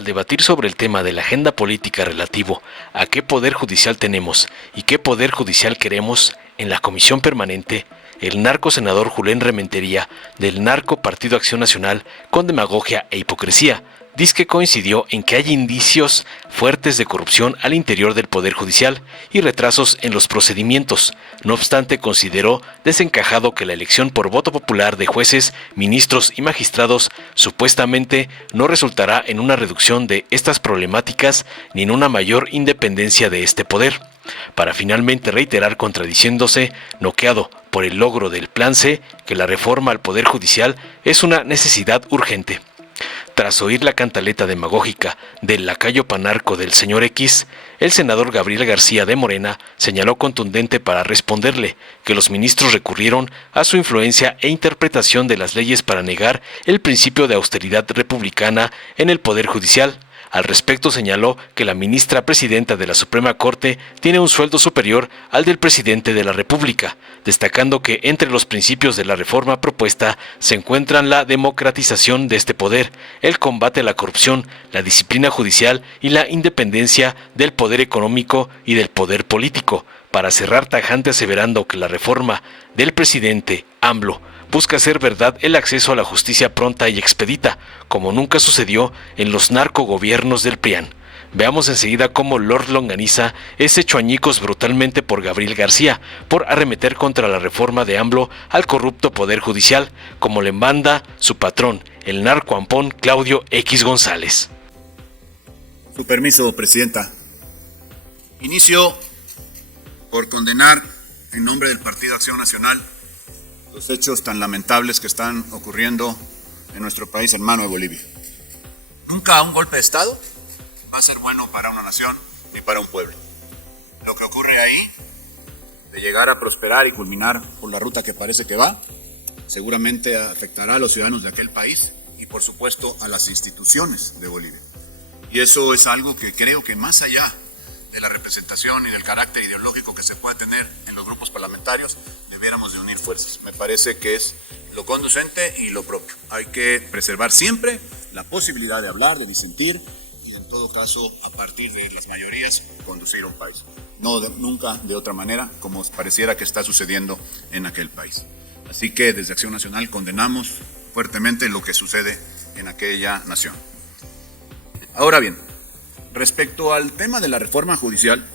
al debatir sobre el tema de la agenda política relativo a qué poder judicial tenemos y qué poder judicial queremos, en la comisión permanente, el narco senador Julen Rementería, del narco Partido Acción Nacional, con demagogia e hipocresía, dice que coincidió en que hay indicios fuertes de corrupción al interior del Poder Judicial y retrasos en los procedimientos. No obstante, consideró desencajado que la elección por voto popular de jueces, ministros y magistrados supuestamente no resultará en una reducción de estas problemáticas ni en una mayor independencia de este poder, para finalmente reiterar, contradiciéndose, noqueado por el logro del Plan C, que la reforma al Poder Judicial es una necesidad urgente. Tras oír la cantaleta demagógica del lacayo panarco del señor X, el senador Gabriel García de Morena señaló contundente para responderle que los ministros recurrieron a su influencia e interpretación de las leyes para negar el principio de austeridad republicana en el Poder Judicial. Al respecto señaló que la ministra presidenta de la Suprema Corte tiene un sueldo superior al del presidente de la República, destacando que entre los principios de la reforma propuesta se encuentran la democratización de este poder, el combate a la corrupción, la disciplina judicial y la independencia del poder económico y del poder político, para cerrar tajante aseverando que la reforma del presidente AMLO busca hacer verdad el acceso a la justicia pronta y expedita, como nunca sucedió en los narcogobiernos del PRIAN. Veamos enseguida cómo Lord Longaniza es hecho añicos brutalmente por Gabriel García, por arremeter contra la reforma de AMLO al corrupto Poder Judicial, como le manda su patrón, el narcoampón Claudio X González. Su permiso, Presidenta. Inicio por condenar en nombre del Partido Acción Nacional los hechos tan lamentables que están ocurriendo en nuestro país hermano de Bolivia. Nunca un golpe de Estado va a ser bueno para una nación ni para un pueblo. Lo que ocurre ahí, de llegar a prosperar y culminar por la ruta que parece que va, seguramente afectará a los ciudadanos de aquel país y por supuesto a las instituciones de Bolivia. Y eso es algo que creo que más allá de la representación y del carácter ideológico que se pueda tener en los grupos parlamentarios, debiéramos de unir fuerzas. Me parece que es lo conducente y lo propio. Hay que preservar siempre la posibilidad de hablar, de disentir y en todo caso, a partir de las mayorías, conducir un país. Nunca de otra manera, como pareciera que está sucediendo en aquel país. Así que desde Acción Nacional condenamos fuertemente lo que sucede en aquella nación. Ahora bien, respecto al tema de la reforma judicial,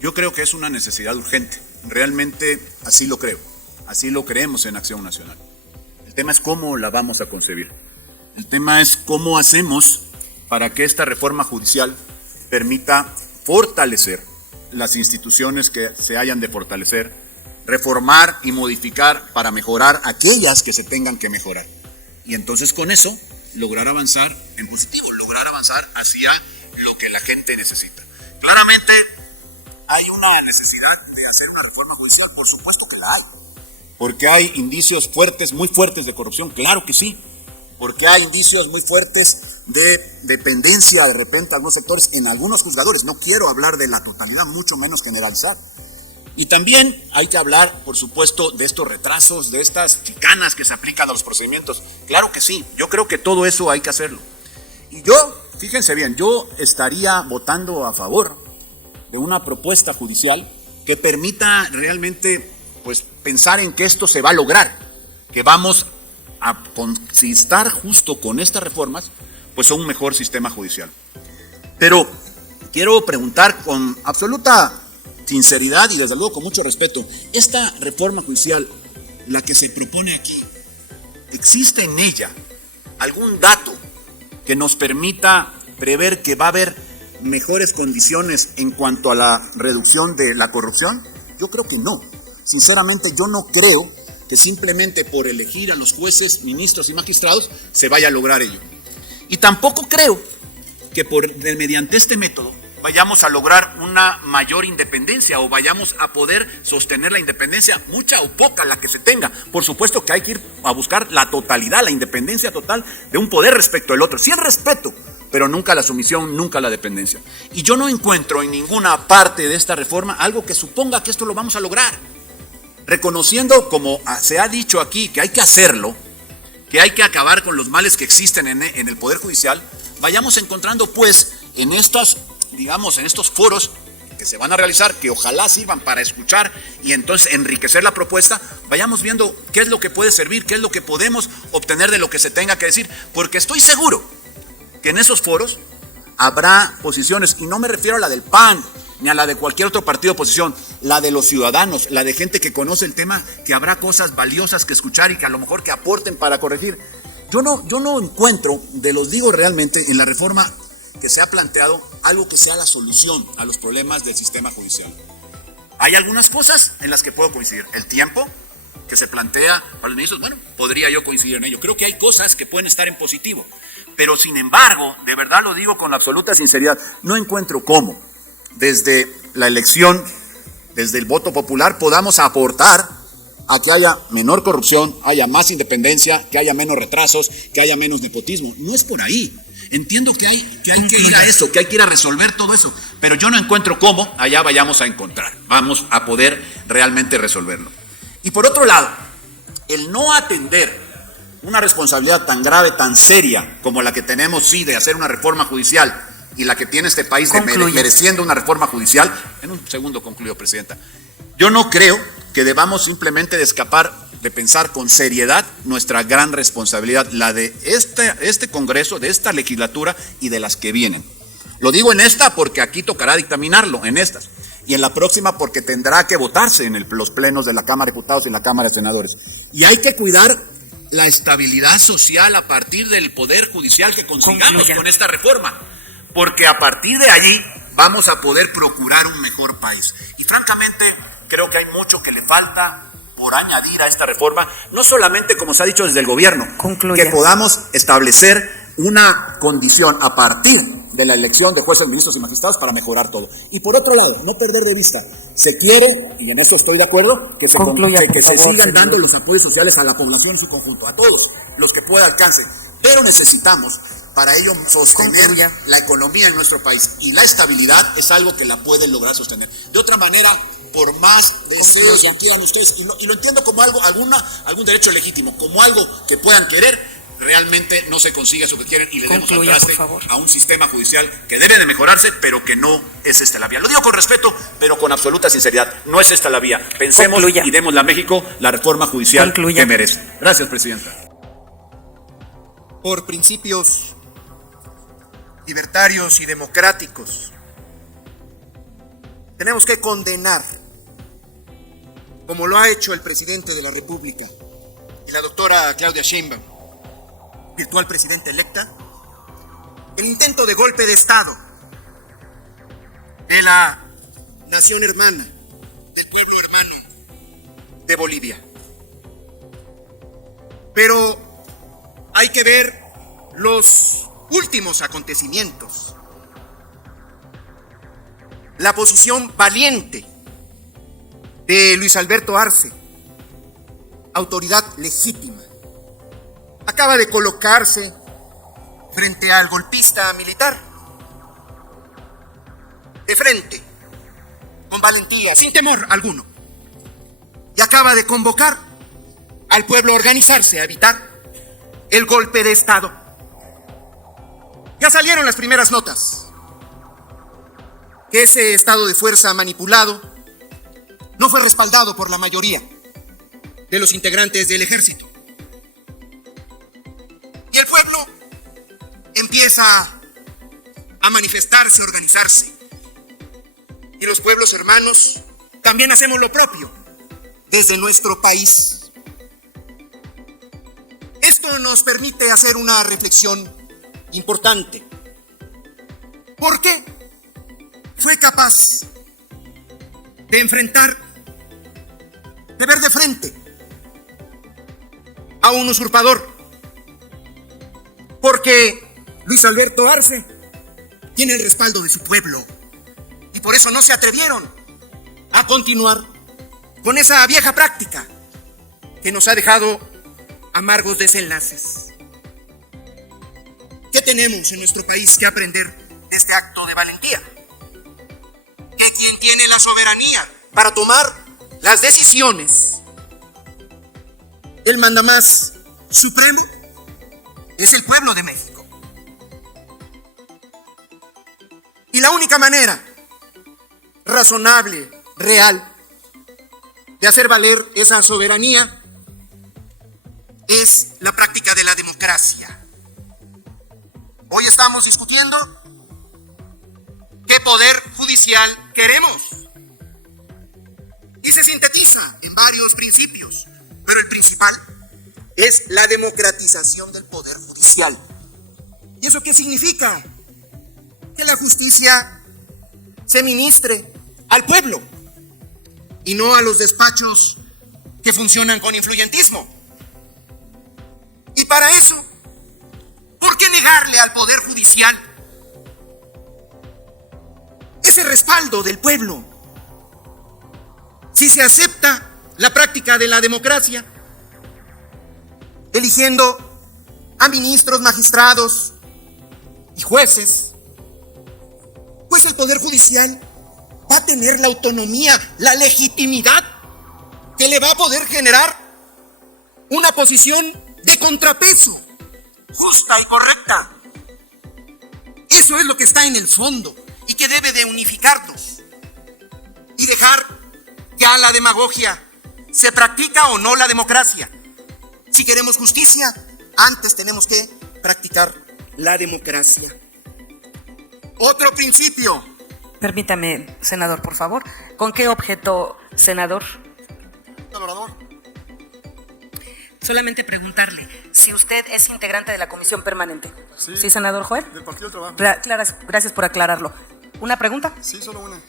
yo creo que es una necesidad urgente. Realmente así lo creo, así lo creemos en Acción Nacional. El tema es cómo la vamos a concebir. El tema es cómo hacemos para que esta reforma judicial permita fortalecer las instituciones que se hayan de fortalecer, reformar y modificar para mejorar aquellas que se tengan que mejorar. Y entonces con eso lograr avanzar en positivo, lograr avanzar hacia lo que la gente necesita. Claramente hay una necesidad de hacer una reforma judicial, por supuesto que la hay. Porque hay indicios fuertes, muy fuertes de corrupción, claro que sí. Porque hay indicios muy fuertes de dependencia de repente a algunos sectores en algunos juzgadores. No quiero hablar de la totalidad, mucho menos generalizar. Y también hay que hablar, por supuesto, de estos retrasos, de estas chicanas que se aplican a los procedimientos. Claro que sí, yo creo que todo eso hay que hacerlo. Y yo, fíjense bien, yo estaría votando a favor de una propuesta judicial que permita realmente pues, pensar en que esto se va a lograr, que vamos a consistar justo con estas reformas, pues a un mejor sistema judicial. Pero quiero preguntar con absoluta sinceridad y desde luego con mucho respeto, esta reforma judicial, la que se propone aquí, ¿existe en ella algún dato que nos permita prever que va a haber mejores condiciones en cuanto a la reducción de la corrupción? Yo creo que no. Sinceramente, yo no creo que simplemente por elegir a los jueces, ministros y magistrados se vaya a lograr ello. Y tampoco creo que mediante este método vayamos a lograr una mayor independencia o vayamos a poder sostener la independencia, mucha o poca la que se tenga. Por supuesto que hay que ir a buscar la totalidad, la independencia total de un poder respecto al otro. Sí el respeto, pero nunca la sumisión, nunca la dependencia. Y yo no encuentro en ninguna parte de esta reforma algo que suponga que esto lo vamos a lograr. Reconociendo, como se ha dicho aquí, que hay que hacerlo, que hay que acabar con los males que existen en el Poder Judicial, vayamos encontrando pues en estas, digamos, en estos foros que se van a realizar, que ojalá sirvan para escuchar y entonces enriquecer la propuesta, vayamos viendo qué es lo que puede servir, qué es lo que podemos obtener de lo que se tenga que decir, porque estoy seguro que en esos foros habrá posiciones, y no me refiero a la del PAN, ni a la de cualquier otro partido de oposición, la de los ciudadanos, la de gente que conoce el tema, que habrá cosas valiosas que escuchar y que a lo mejor que aporten para corregir. Yo no encuentro, los digo realmente, en la reforma que se ha planteado, algo que sea la solución a los problemas del sistema judicial. Hay algunas cosas en las que puedo coincidir. El tiempo que se plantea para los ministros, bueno, podría yo coincidir en ello. Creo que hay cosas que pueden estar en positivo, pero sin embargo, de verdad lo digo con absoluta sinceridad, no encuentro cómo desde la elección, desde el voto popular, podamos aportar a que haya menor corrupción, haya más independencia, que haya menos retrasos, que haya menos nepotismo. No es por ahí. Entiendo que hay que ir a eso, que hay que ir a resolver todo eso, pero yo no encuentro cómo allá vayamos a encontrar, vamos a poder realmente resolverlo. Y por otro lado, el no atender una responsabilidad tan grave, tan seria como la que tenemos, sí, de hacer una reforma judicial y la que tiene este país mereciendo una reforma judicial. En un segundo concluyo, Presidenta. Yo no creo que debamos simplemente de escapar de pensar con seriedad nuestra gran responsabilidad, la de este Congreso, de esta legislatura y de las que vienen. Lo digo en esta porque aquí tocará dictaminarlo, en estas, y en la próxima porque tendrá que votarse en los plenos de la Cámara de Diputados y en la Cámara de Senadores. Y hay que cuidar la estabilidad social a partir del Poder Judicial que consigamos con esta reforma, porque a partir de allí vamos a poder procurar un mejor país. Y francamente creo que hay mucho que le falta por añadir a esta reforma, no solamente como se ha dicho desde el gobierno, que podamos establecer una condición a partir de la elección de jueces, ministros y magistrados para mejorar todo. Y por otro lado, no perder de vista, se quiere, y en eso estoy de acuerdo, que se sigan dando los apoyos sociales a la población en su conjunto, a todos los que pueda alcance, pero necesitamos para ello sostener la economía en nuestro país, y la estabilidad es algo que la pueden lograr sostener. De otra manera, por más deseos que quieran ustedes, y lo entiendo como algún derecho legítimo, como algo que puedan querer, realmente no se consigue eso que quieren y le demos al traste a un sistema judicial que debe de mejorarse, pero que no es esta la vía. Lo digo con respeto, pero con absoluta sinceridad, no es esta la vía. Pensemos y démosle a México la reforma judicial que merece. Gracias, Presidenta. Por principios libertarios y democráticos, tenemos que condenar, como lo ha hecho el presidente de la República y la doctora Claudia Sheinbaum, virtual presidenta electa, el intento de golpe de Estado de la nación hermana, del pueblo hermano de Bolivia. Pero hay que ver los últimos acontecimientos. La posición valiente de Luis Alberto Arce, autoridad legítima, acaba de colocarse frente al golpista militar, de frente, con valentía, sin temor alguno, y acaba de convocar al pueblo a organizarse, a evitar el golpe de Estado. Ya salieron las primeras notas, que ese estado de fuerza manipulado no fue respaldado por la mayoría de los integrantes del ejército. Y el pueblo empieza a manifestarse, a organizarse. Y los pueblos hermanos también hacemos lo propio desde nuestro país. Esto nos permite hacer una reflexión importante. ¿Por qué fue capaz de enfrentar, de ver de frente a un usurpador? Porque Luis Alberto Arce tiene el respaldo de su pueblo, y por eso no se atrevieron a continuar con esa vieja práctica que nos ha dejado amargos desenlaces. ¿Qué tenemos en nuestro país que aprender de este acto de valentía? Que quien tiene la soberanía para tomar las decisiones, el mandamás supremo, es el pueblo de México. única manera razonable, real, de hacer valer esa soberanía es la práctica de la democracia. Hoy estamos discutiendo qué poder judicial queremos. Y se sintetiza en varios principios, pero el principal es la democratización del poder judicial. ¿Y eso qué significa? Que la justicia se ministre al pueblo y no a los despachos que funcionan con influyentismo. Y para eso, ¿por qué negarle al poder judicial ese respaldo del pueblo? Si se acepta la práctica de la democracia, eligiendo a ministros, magistrados y jueces, pues el poder judicial va a tener la autonomía, la legitimidad que le va a poder generar una posición de contrapeso justa y correcta. Eso es lo que está en el fondo y que debe de unificarnos y dejar ya la demagogia. ¿Se practica o no la democracia? Si queremos justicia, antes tenemos que practicar la democracia. Otro principio. Permítame, senador, por favor. ¿Con qué objeto, senador? Orador. Solamente preguntarle si usted es integrante de la comisión permanente. Sí, senador Joel. Del Partido del Trabajo. Gracias por aclararlo. ¿Una pregunta? Sí, solo una.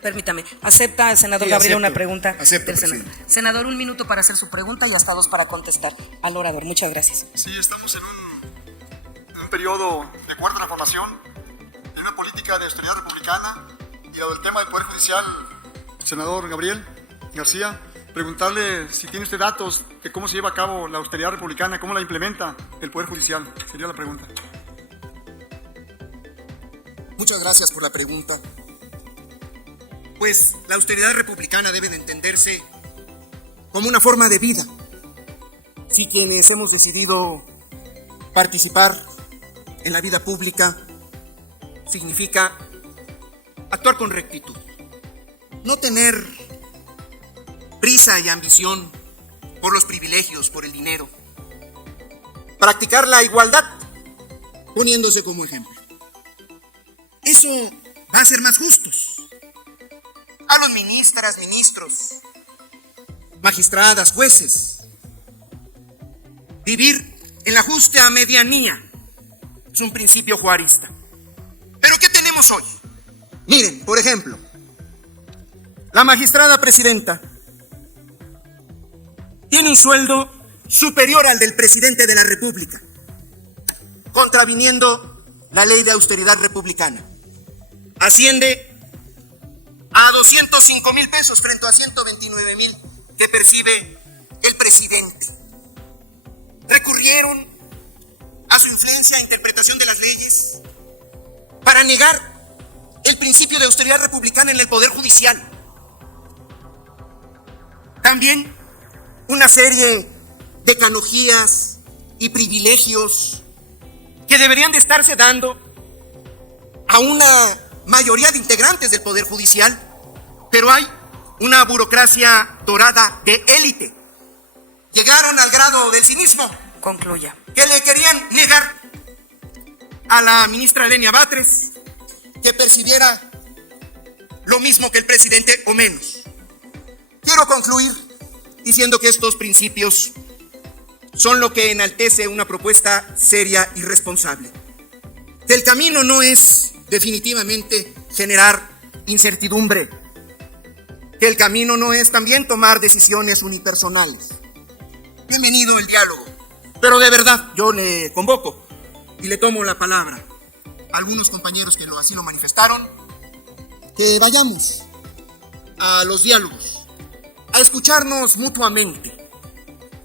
Permítame. ¿Acepta el senador Sí, Gabriel acepto. una pregunta Acepto, del senador? presidente. Senador, 1 minuto para hacer su pregunta y hasta 2 para contestar al orador. Muchas gracias. Sí, estamos en un periodo de cuarta transformación, en una política de austeridad republicana y lo del tema del Poder Judicial. Senador Gabriel García, preguntarle si tiene usted datos de cómo se lleva a cabo la austeridad republicana, cómo la implementa el Poder Judicial. Sería la pregunta. Muchas gracias por la pregunta. Pues la austeridad republicana debe de entenderse como una forma de vida. Si quienes hemos decidido participar en la vida pública, significa actuar con rectitud. No tener prisa y ambición por los privilegios, por el dinero. Practicar la igualdad, poniéndose como ejemplo. Eso va a ser más justos. A los ministras, ministros, magistradas, jueces. Vivir en la justa medianía es un principio juarista. ¿Pero qué tenemos hoy? Miren, por ejemplo, la magistrada presidenta tiene un sueldo superior al del presidente de la República, contraviniendo la ley de austeridad republicana. Asciende a 205,000 pesos frente a 129,000 que percibe el presidente. Recurrieron a su influencia e interpretación de las leyes para negar el principio de austeridad republicana en el Poder Judicial. También una serie de canonjías y privilegios que deberían de estarse dando a una mayoría de integrantes del Poder Judicial, pero hay una burocracia dorada de élite. Llegaron al grado del cinismo Concluya. que le querían negar a la ministra Lenia Batres que percibiera lo mismo que el presidente o menos. Quiero concluir diciendo que estos principios son lo que enaltece una propuesta seria y responsable. Que el camino no es definitivamente generar incertidumbre. Que el camino no es también tomar decisiones unipersonales. Bienvenido el diálogo. Pero de verdad, yo le convoco y le tomo la palabra a algunos compañeros que así lo manifestaron, que vayamos a los diálogos, a escucharnos mutuamente.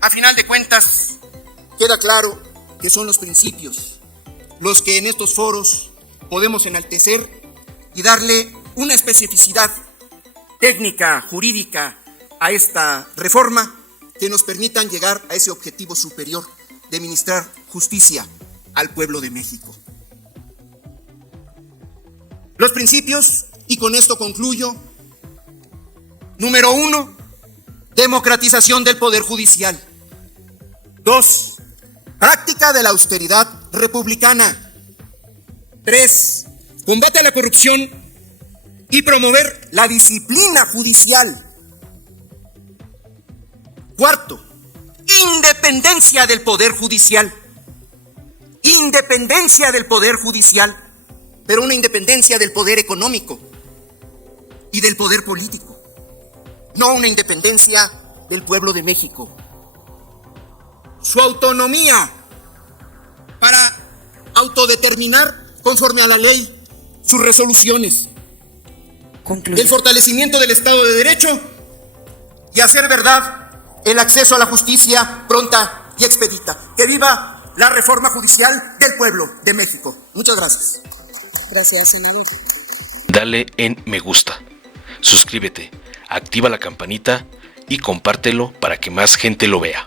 A final de cuentas, queda claro que son los principios los que en estos foros podemos enaltecer y darle una especificidad técnica, jurídica a esta reforma que nos permitan llegar a ese objetivo superior de ministrar justicia al pueblo de México. Los Los principios, y con esto concluyo. Número 1, democratización del Poder Judicial. 2, práctica de la austeridad republicana. 3, combate a la corrupción y promover la disciplina judicial. 4, independencia del Poder Judicial. Independencia del Poder Judicial, pero una independencia del poder económico y del poder político, no una independencia del pueblo de México. Su autonomía para autodeterminar conforme a la ley sus resoluciones. Concluye. El fortalecimiento del Estado de Derecho y hacer verdad el acceso a la justicia pronta y expedita. ¡Que viva la reforma judicial del pueblo de México! Muchas gracias. Gracias, senador. Dale en me gusta, suscríbete, activa la campanita y compártelo para que más gente lo vea.